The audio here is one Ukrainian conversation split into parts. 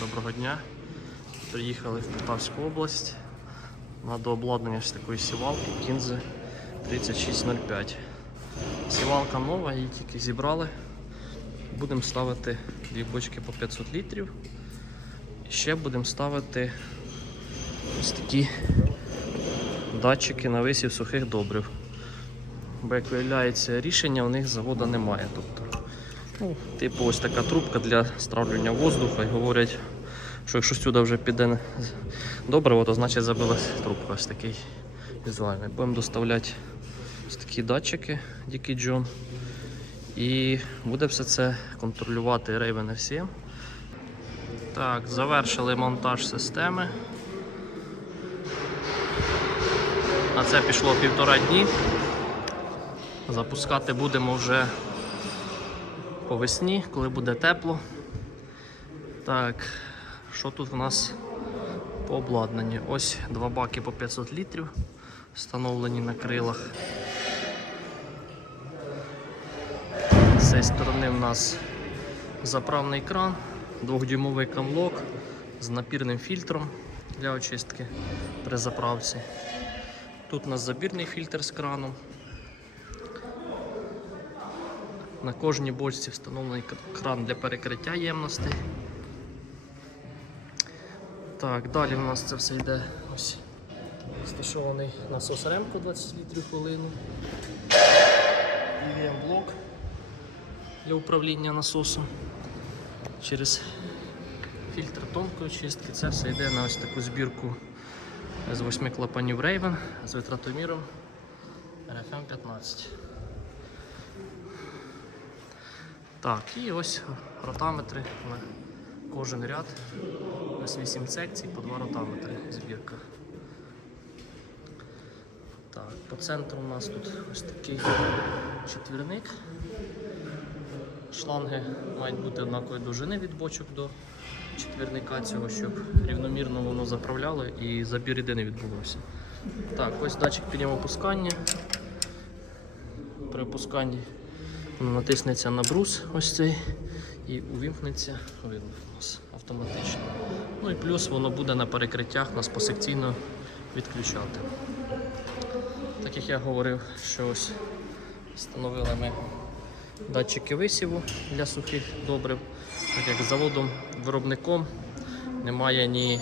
Доброго дня. Приїхали в Полтавську область на дообладнання ж такої сівалки Кінзи 3605. Сівалка нова, її тільки зібрали. Будемо ставити дві бочки по 500 літрів. Ще будемо ставити ось такі датчики на висів сухих добрив. Бо як виявляється, рішення у них заводу немає. Тобто, типу, ось така трубка для стравлювання воздуха. І говорять, що якщо сюди вже піде добре, то значить забилась трубка. Ось такий візуальний. Будемо доставляти ось такі датчики Дикий John. І буде все це контролювати Raven FCM. Так, завершили монтаж системи. На це пішло півтора дні. Запускати будемо вже по весні, коли буде тепло. Так, що тут в нас по обладнанню? Ось два баки по 500 літрів, встановлені на крилах. З цієї сторони в нас заправний кран, двохдюймовий камлок з напірним фільтром для очистки при заправці. Тут у нас забірний фільтр з краном. На кожній бочці встановлений кран для перекриття ємностей. Так, далі у нас це все йде ось сташований насос ремко 20 літрів хвилину. EVM блок для управління насосом. Через фільтр тонкої чистки це все йде на ось таку збірку з 8 клапанів Raven з витратоміром RFM 15. Так, і ось ротаметри на кожен ряд. Ось 8 секцій по 2 ротаметри збірка. Так, по центру у нас тут ось такий четвірник. Шланги мають бути однакової довжини від бочок до четвірника цього, щоб рівномірно воно заправляло і забір рідини не відбувався. Так, ось датчик підйому опускання. При опусканні натиснеться на брус ось цей і увімкнеться нас автоматично. Ну і плюс воно буде на перекриттях нас посекційно відключати. Так як я говорив, що ось встановили ми датчики висіву для сухих добрив, так як заводом виробником немає ні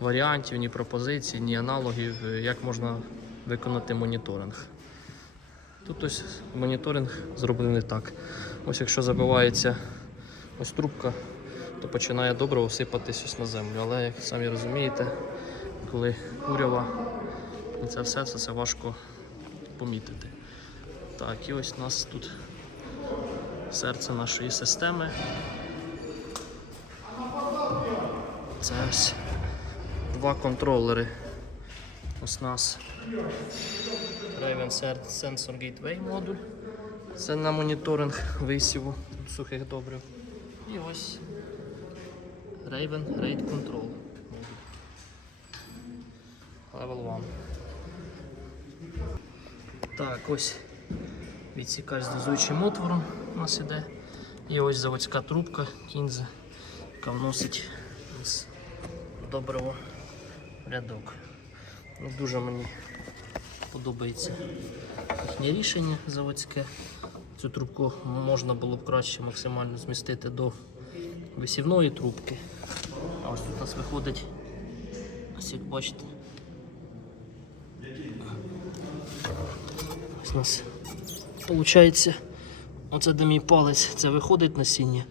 варіантів, ні пропозицій, ні аналогів, як можна виконати моніторинг. Тут ось моніторинг зроблений так. Ось якщо забивається ось трубка, то починає добре осипатись ось на землю. Але як самі розумієте, коли курява, і це все, це, це важко помітити. Так, і ось у нас тут серце нашої системи. Це ось два контролери. Ось нас Raven Sensor Gateway модуль. Це на моніторинг висіву сухих добрив. І ось Raven Rate Control модуль. Level 1. Так, ось відсікач з дозуючим отвором у нас іде. І ось заводська трубка кінзи, яка вносить із доброго рядок. Ну, дуже мені подобається їхнє рішення заводське. Цю трубку можна було б краще максимально змістити до висівної трубки. А ось тут у нас виходить, ось як бачите. Ось у нас виходить, оце де мій палець, це виходить насіння,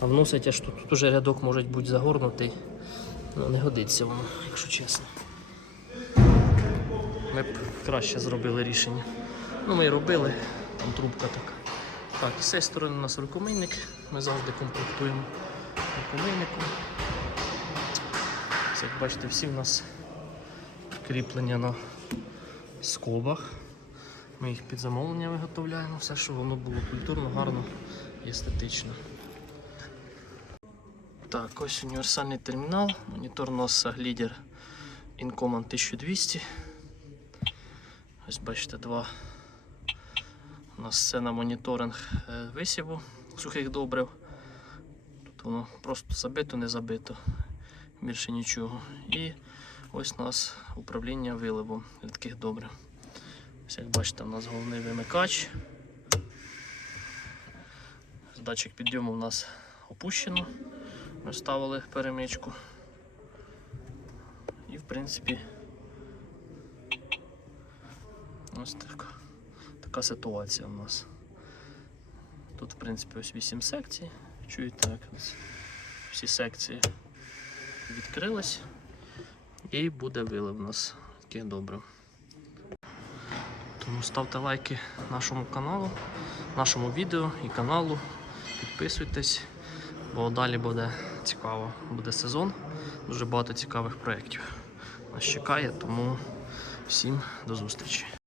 а вносить аж тут, тут уже рядок може бути загорнутий. Ну, не годиться воно, якщо чесно. Ми б краще зробили рішення. Ну, ми робили, там трубка така. Так, і з цієї сторони у нас рукомийник. Ми завжди комплектуємо рукомийником. Ось, Як бачите, всі в нас кріплення на скобах. Ми їх під замовлення виготовляємо, все, щоб воно було культурно, гарно і естетично. Так, ось універсальний термінал, монітор носа Leader Incommand 1200. Ось бачите, два. У нас це на моніторинг е, висіву сухих добрив. Тут воно просто забито, не забито. Більше нічого. І ось у нас управління виливом рідких добрив. Ось як бачите, у нас головний вимикач. Датчик підйому у нас опущено. Ми ставили перемичку. І в принципі ось така, така ситуація у нас. Тут, в принципі, ось 8 секцій. Чуєте, як всі секції відкрились. І буде вилив у нас таких добрив. Тому ставте лайки нашому каналу, нашому відео і каналу. Підписуйтесь, бо далі буде цікаво. Буде сезон, дуже багато цікавих проєктів нас чекає, тому всім до зустрічі.